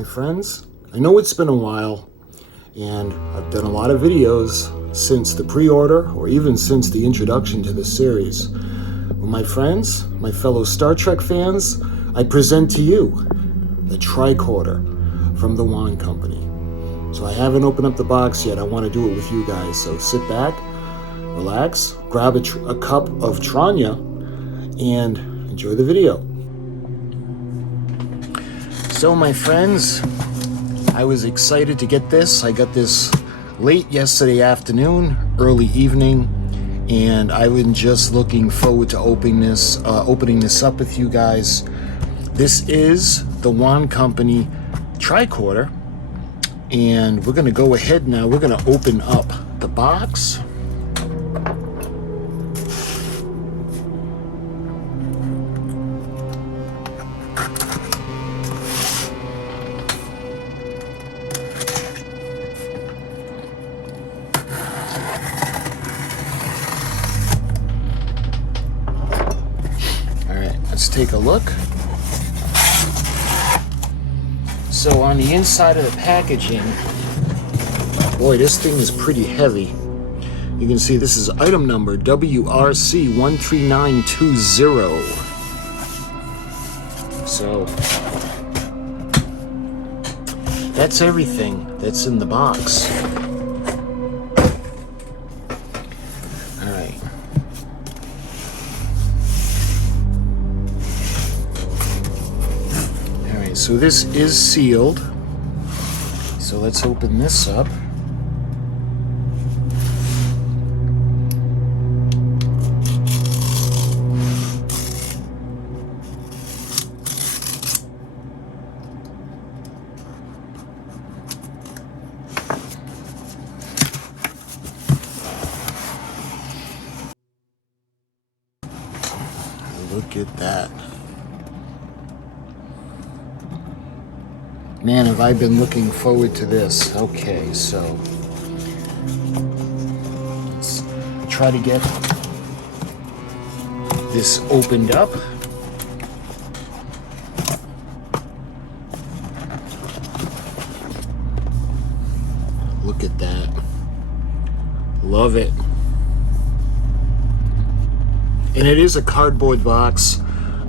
my friends. I know it's been a while, and I've done a lot of videos since the pre-order or even since the introduction to the series. Well, my friends, my fellow Star Trek fans, I present to you the Tricorder from the Wand Company. So I haven't opened up the box yet. I want to do it with you guys. So sit back, relax, grab a cup of Tranya, and enjoy the video. So my friends, I was excited to get this. I got this late yesterday afternoon, early evening, and I've been just looking forward to opening this up with you guys. This is the Wand Company Tricorder, and we're gonna go ahead now. We're gonna open up the box. Let's take a look. So on the inside of the packaging, boy, this thing is pretty heavy. You can see this is item number WRC13920. So that's everything that's in the box. So this is sealed. So let's open this up. Look at that. Man, have I been looking forward to this. Okay, so let's try to get this opened up. Look at that. Love it. And it is a cardboard box.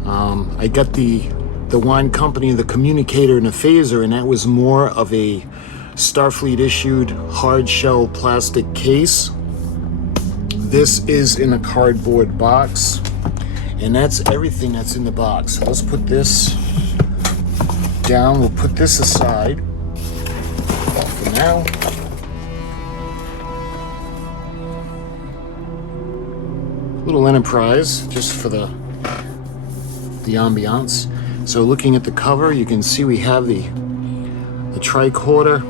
I got the Wand Company, the communicator and the phaser, and that was more of a Starfleet issued hard shell plastic case. This is in a cardboard box, and that's everything that's in the box. So let's put this down. We'll put this aside for now. Little Enterprise just for the ambiance. So looking at the cover, you can see we have the Tricorder.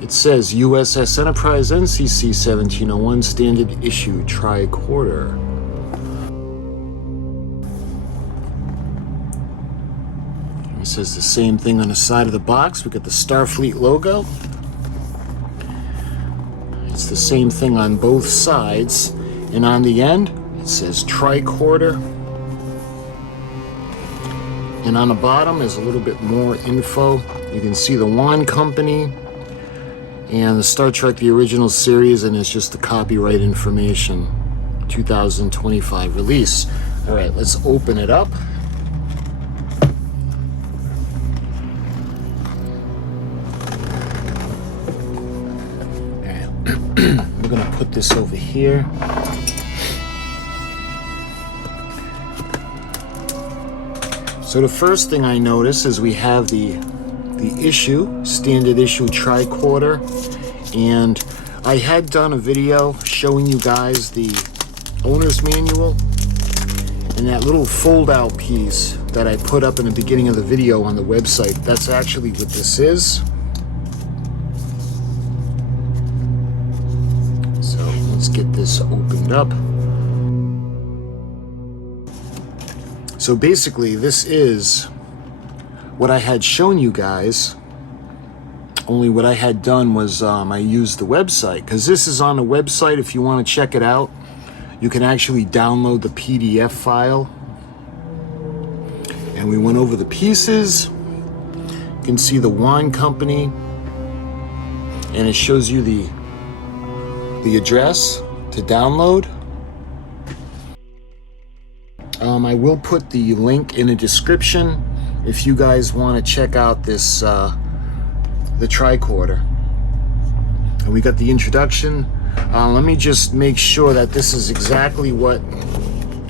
It says USS Enterprise NCC 1701 standard issue Tricorder. It says the same thing on the side of the box. We got the Starfleet logo. It's the same thing on both sides. And on the end, it says Tricorder. And on the bottom is a little bit more info. You can see the Wand Company and the Star Trek, the original series, and it's just the copyright information. 2025 release. All right, let's open it up. All right. We're gonna put this over here. So the first thing I notice is we have the issue, standard issue Tricorder, and I had done a video showing you guys the owner's manual and that little fold-out piece that I put up in the beginning of the video on the website. That's actually what this is. So let's get this opened up. So basically, this is what I had shown you guys, only what I had done was I used the website, because this is on the website. If you want to check it out, you can actually download the PDF file. And we went over the pieces, You can see the wine company, and it shows you the address to download. I will put the link in the description if you guys want to check out this the tricorder. And we got the introduction. Let me just make sure that this is exactly what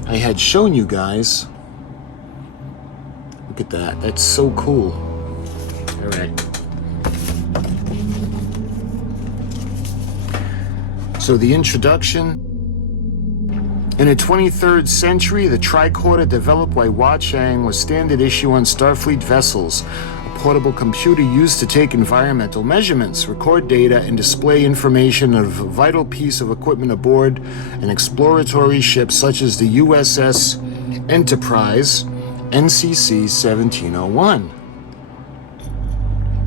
I had shown you guys. Look at that. That's so cool. All right. So the introduction. In the 23rd century, the tricorder developed by Hua Chang was standard issue on Starfleet vessels, a portable computer used to take environmental measurements, record data, and display information of a vital piece of equipment aboard an exploratory ship such as the USS Enterprise, NCC 1701.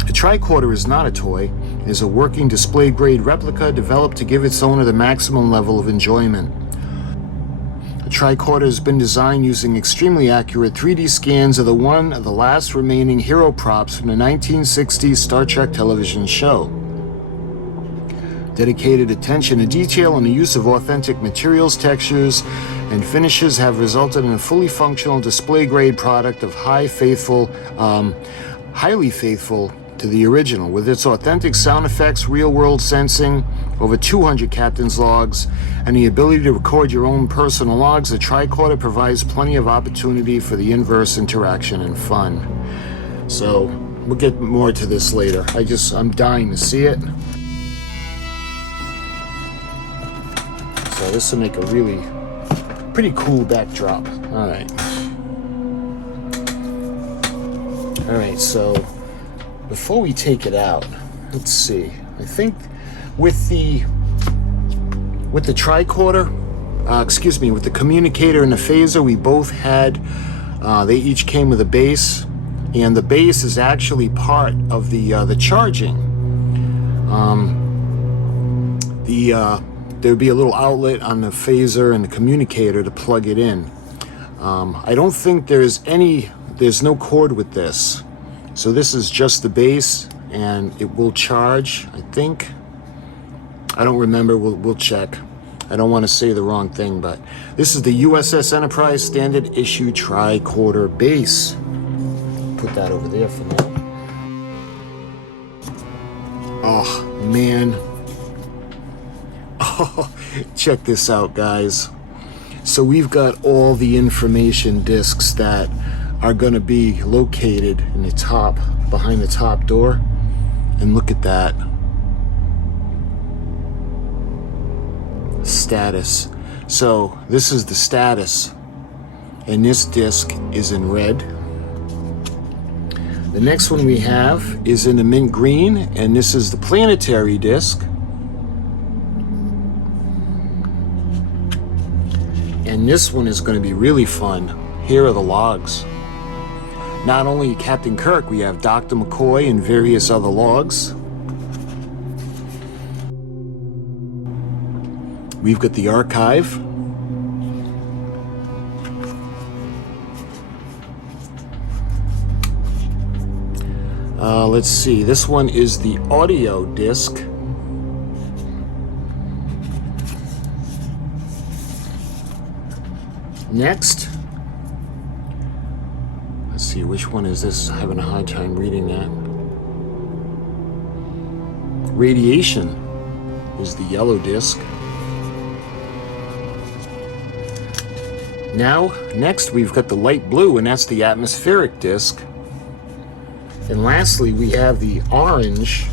The tricorder is not a toy. It is a working display-grade replica developed to give its owner the maximum level of enjoyment. The tricorder has been designed using extremely accurate 3D scans of the last remaining hero props from the 1960s Star Trek television show. Dedicated attention to detail and the use of authentic materials, textures, and finishes have resulted in a fully functional display-grade product of highly faithful to the original. With its authentic sound effects, real-world sensing, over 200 captain's logs, and the ability to record your own personal logs, the tricorder provides plenty of opportunity for the inverse interaction and fun. So we'll get more to this later. I'm dying to see it. So this will make a really pretty cool backdrop. All right, so before we take it out, let's see. I think with the tricorder, with the communicator and the phaser, we both had, they each came with a base, and the base is actually part of the charging. There'd be a little outlet on the phaser and the communicator to plug it in. I don't think there's no cord with this. So this is just the base, and it will charge, I think. I don't remember, we'll check. I don't want to say the wrong thing, but this is the USS Enterprise standard issue tricorder base. Put that over there for now. Oh, man. Oh, check this out, guys. So we've got all the information discs that are going to be located in the top, behind the top door. And look at that. Status. So this is the status, and this disc is in red. The next one we have is in the mint green, and this is the planetary disc. And this one is going to be really fun. Here are the logs. Not only Captain Kirk, we have Dr. McCoy and various other logs. We've got the archive. Let's see, this one is the audio disc. Next, let's see, which one is this? I'm having a hard time reading that. Radiation is the yellow disc. Now, next we've got the light blue, and that's the atmospheric disc. And lastly, we have the orange,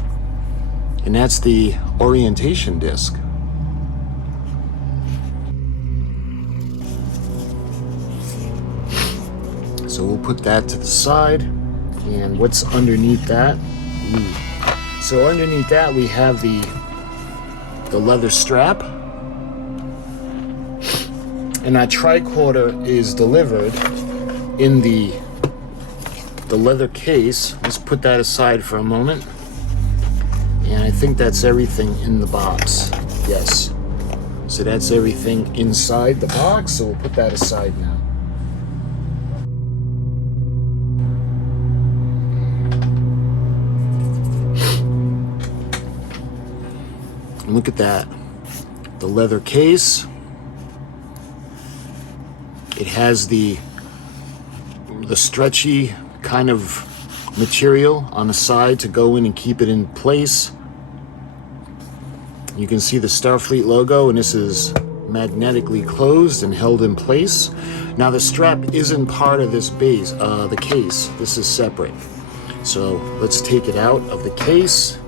and that's the orientation disc. So we'll put that to the side. And what's underneath that? Ooh. So underneath that we have the leather strap. And that tricorder is delivered in the leather case. Let's put that aside for a moment. And I think that's everything in the box. Yes. So that's everything inside the box. So we'll put that aside now. . And look at that. The leather case. It has the stretchy kind of material on the side to go in and keep it in place. You can see the Starfleet logo, and this is magnetically closed and held in place. Now the strap isn't part of this base, the case. This is separate. So let's take it out of the case.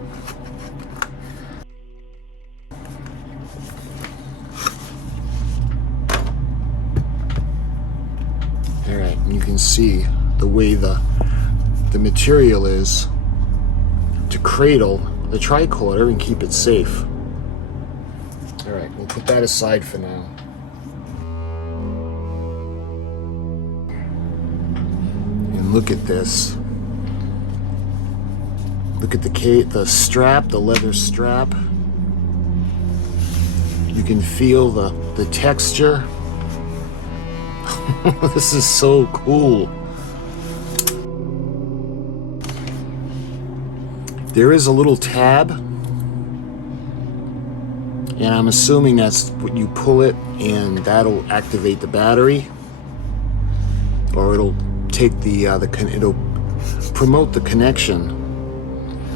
All right, and you can see the way the material is to cradle the tricorder and keep it safe. All right, we'll put that aside for now. And look at this. Look at the strap, the leather strap. You can feel the texture. This is so cool. There is a little tab, and I'm assuming that's what you pull it, and that'll activate the battery, or it'll take it'll promote the connection.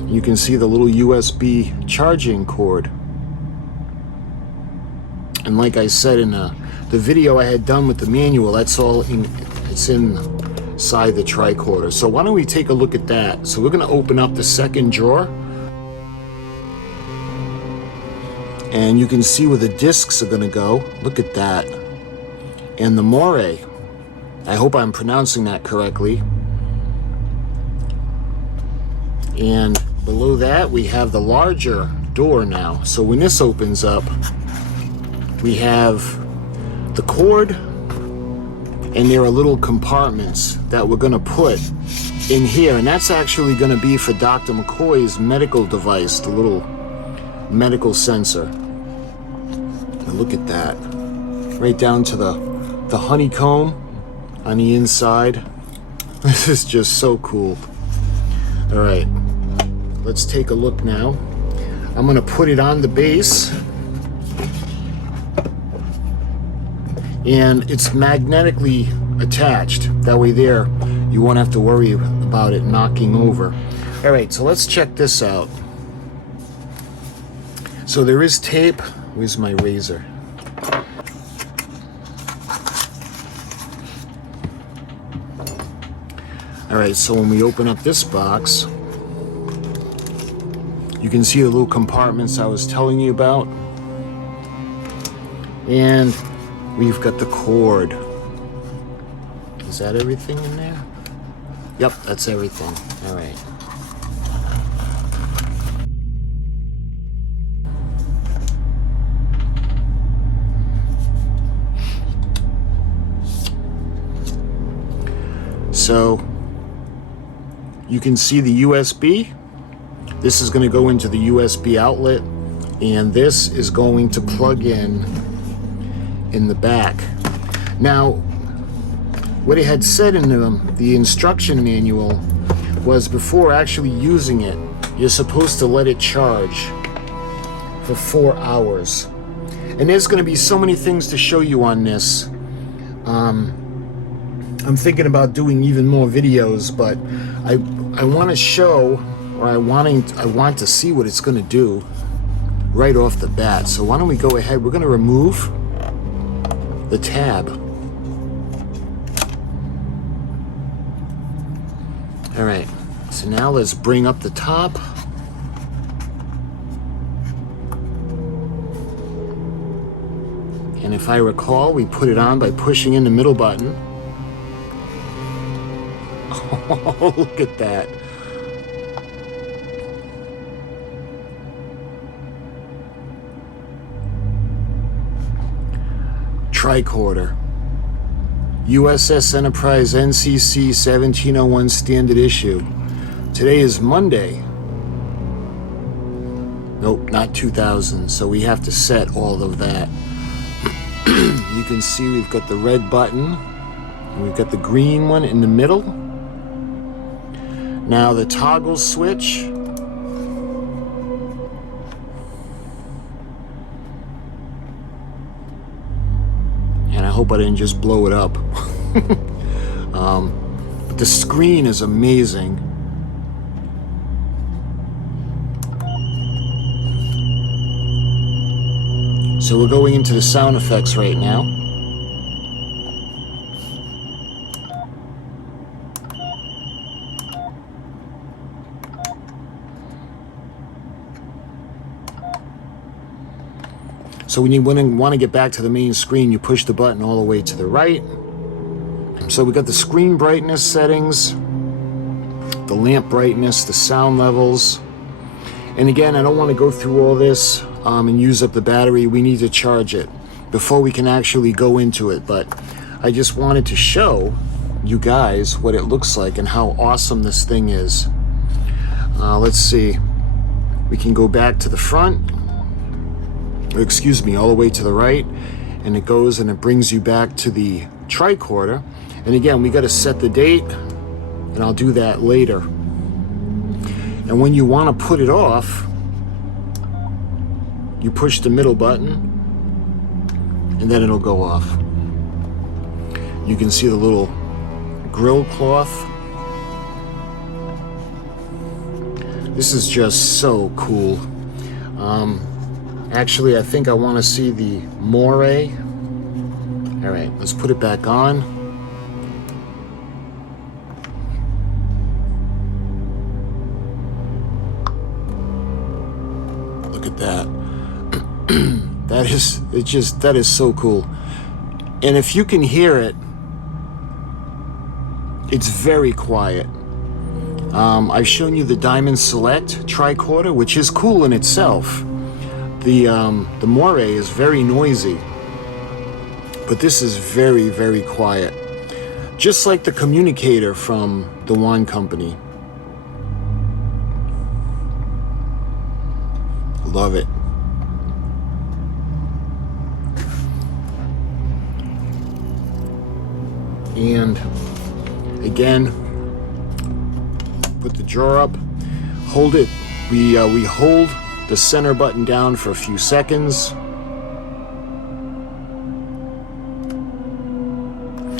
You can see the little USB charging cord. And like I said in the video I had done with the manual, it's inside the tricorder. So why don't we take a look at that? So we're going to open up the second drawer, and you can see where the discs are going to go. Look at that. And the moire, I hope I'm pronouncing that correctly. And below that we have the larger door now. So when this opens up, we have the cord, and there are little compartments that we're going to put in here, and that's actually going to be for Dr. McCoy's medical device, the little medical sensor. And look at that, right down to the honeycomb on the inside. This is just so cool. All right, let's take a look now. I'm going to put it on the base, and it's magnetically attached. That way there, you won't have to worry about it knocking over. All right, so let's check this out. So there is tape. Where's my razor? All right, so when we open up this box, you can see the little compartments I was telling you about. And we've got the cord. Is that everything in there? Yep, that's everything. All right. So you can see the USB. This is going to go into the USB outlet, and this is going to plug in the back. Now, what it had said in the instruction manual was before actually using it, you're supposed to let it charge for 4 hours. And there's going to be so many things to show you on this. I'm thinking about doing even more videos, but I want to show, or I want to see what it's going to do right off the bat. So why don't we go ahead? We're going to remove the tab. All right, so now let's bring up the top. And if I recall, we put it on by pushing in the middle button. Oh, look at that. Tricorder. USS Enterprise NCC 1701 standard issue. Today is Monday. Nope, not 2000, so we have to set all of that. You can see we've got the red button, and we've got the green one in the middle. Now the toggle switch hope I didn't just blow it up. But the screen is amazing. So we're going into the sound effects right now. So when you want to get back to the main screen, you push the button all the way to the right. So we got the screen brightness settings, the lamp brightness, the sound levels. And again, I don't want to go through all this and use up the battery. We need to charge it before we can actually go into it. But I just wanted to show you guys what it looks like and how awesome this thing is. Let's see. We can go back to the front. Excuse me, all the way to the right, and it goes and it brings you back to the tricorder. And again, we got to set the date, and I'll do that later. And when you want to put it off, you push the middle button, and then it'll go off. You can see the little grill cloth. This is just so cool. Actually, I think I want to see the moire. All right, let's put it back on. Look at that. That is so cool. And if you can hear it, it's very quiet. I've shown you the Diamond Select tricorder, which is cool in itself. The moire is very noisy, but this is very, very quiet. Just like the communicator from the wine company. Love it. And again, put the drawer up, hold it. We hold the center button down for a few seconds,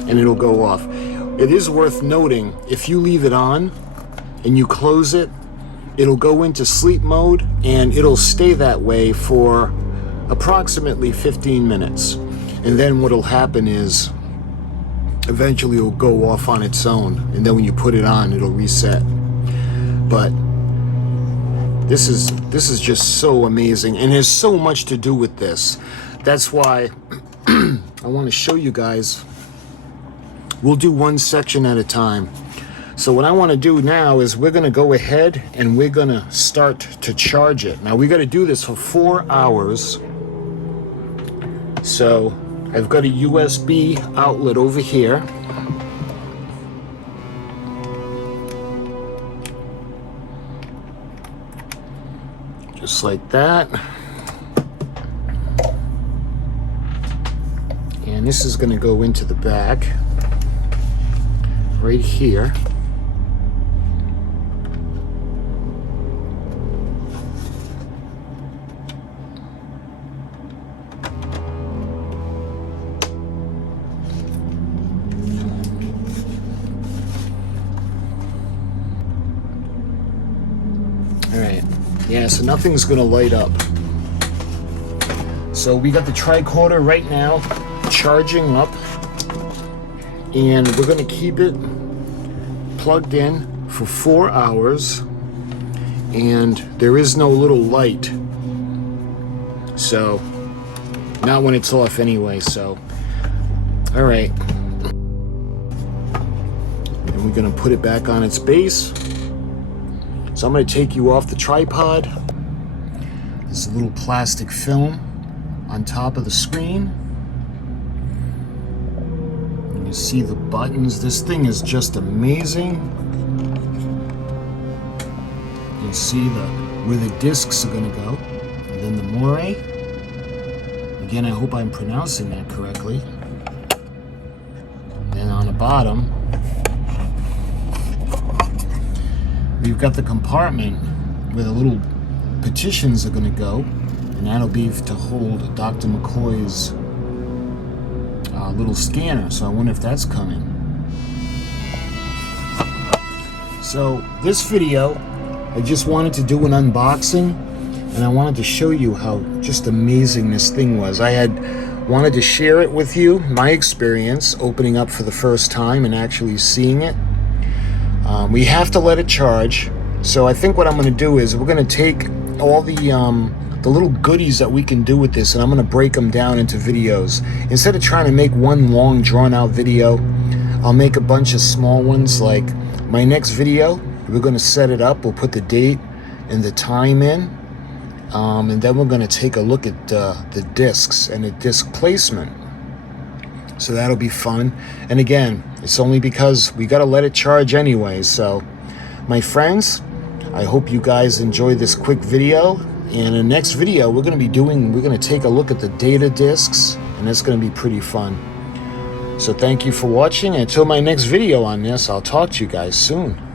and it'll go off. It is worth noting, if you leave it on and you close it, it'll go into sleep mode and it'll stay that way for approximately 15 minutes. And then what'll happen is eventually it'll go off on its own, and then when you put it on, it'll reset. But this is just so amazing, and there's so much to do with this. That's why I want to show you guys. We'll do one section at a time. So what I want to do now is we're going to go ahead and we're going to start to charge it. Now we got to do this for 4 hours. So I've got a USB outlet over here. Just like that. And this is going to go into the back right here. Yeah, so nothing's gonna light up. So we got the tricorder right now charging up, and we're gonna keep it plugged in for 4 hours, and there is no little light. So, not when it's off anyway, so. All right. And we're gonna put it back on its base. So I'm going to take you off the tripod. There's a little plastic film on top of the screen. And you see the buttons. This thing is just amazing. You can see where the discs are going to go. And then the moire. Again, I hope I'm pronouncing that correctly. And then on the bottom, we've got the compartment where the little petitions are going to go, and that'll be to hold Dr. McCoy's little scanner, so I wonder if that's coming. So this video, I just wanted to do an unboxing, and I wanted to show you how just amazing this thing was. I had wanted to share it with you, my experience opening up for the first time and actually seeing it. We have to let it charge, so I think what I'm going to do is we're going to take all the little goodies that we can do with this, and I'm going to break them down into videos. Instead of trying to make one long drawn-out video, I'll make a bunch of small ones. Like my next video, we're going to set it up. We'll put the date and the time in, and then we're going to take a look at the discs and the disc placement. So that'll be fun. And again, it's only because we got to let it charge anyway. So my friends, I hope you guys enjoy this quick video. And in the next video, we're going to take a look at the data discs, and it's going to be pretty fun. So thank you for watching. Until my next video on this, I'll talk to you guys soon.